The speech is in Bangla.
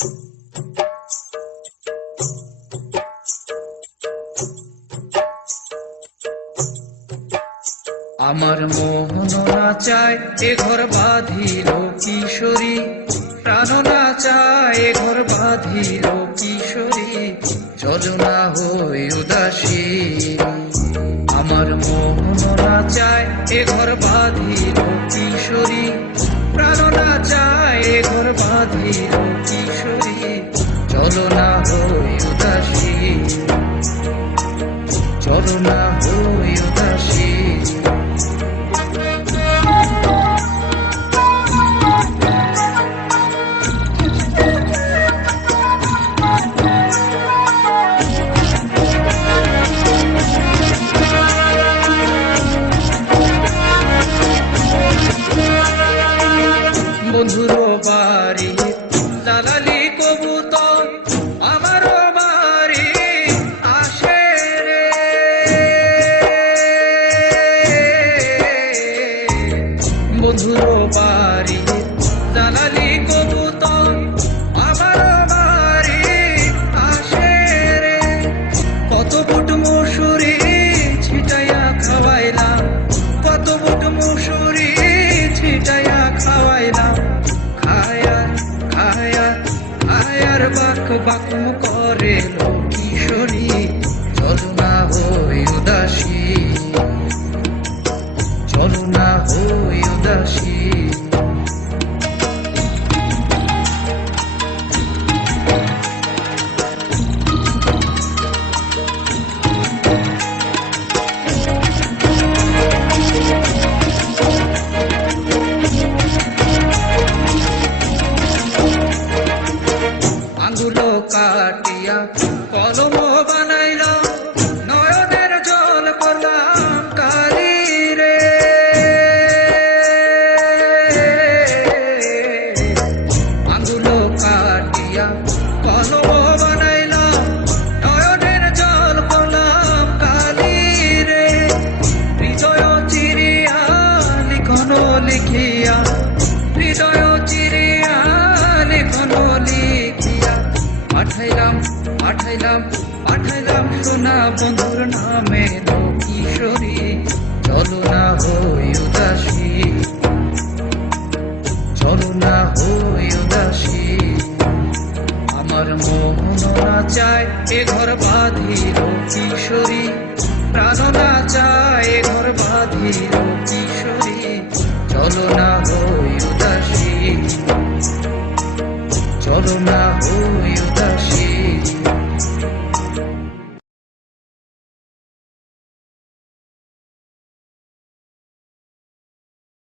আমার মোহন না চায় এ ঘর বাঁধিল কিশোরী, প্রাণ না চায় এ ঘর বাঁধিল কিশোরী, চলো না হই উদাসী। আমার মোহন না চায় এ ঘর বাঁধিল কিশোরী, প্রাণ না চায় এ ঘর বাঁধিল কিশোরী, চলো না হই উদাসী, চলো না হই উদাসী। বন্ধুর বাড়ি দালালি কবুতর আমার বাড়ি আসে রে, বন্ধুর বাড়ি দালালি কবুতর আমার বাড়ি আসে রে। কত বুট মসুরি ছিটাইয়া খাওয়াইলাম, কত বুট মসুরি ছিটাইয়া খাওয়াইলাম, খায়ার বাক বাক করে কিশোরী, চলো না হই উদাসী, চলো না হই উদাসী। আঙ্গুলো কাটিয়া কলম বানাইলাম, নয়নের জল করলাম কালি রে। আঙ্গুলো কাটিয়া কলম বানাইলাম, নয়নের জল করলাম কালি রে। হৃদয় চিরিয়া লিখন লিখিয়া, হৃদয় চিরিয়া লিখন লিখিয়া, পাঠাইলাম পাঠাইলাম পাঠাইলাম সোনা বন্ধুর নামে কিশোরী, চলো না হই উদাসী, চলো না হই উদাসী। আমার মোহন না চায় এ ঘর বাঁধিল কিশোরী, প্রাণ না চায় এ ঘর বাঁধিল কিশোরী, চলো না হই উদাসী, চলো না হই উদাসী।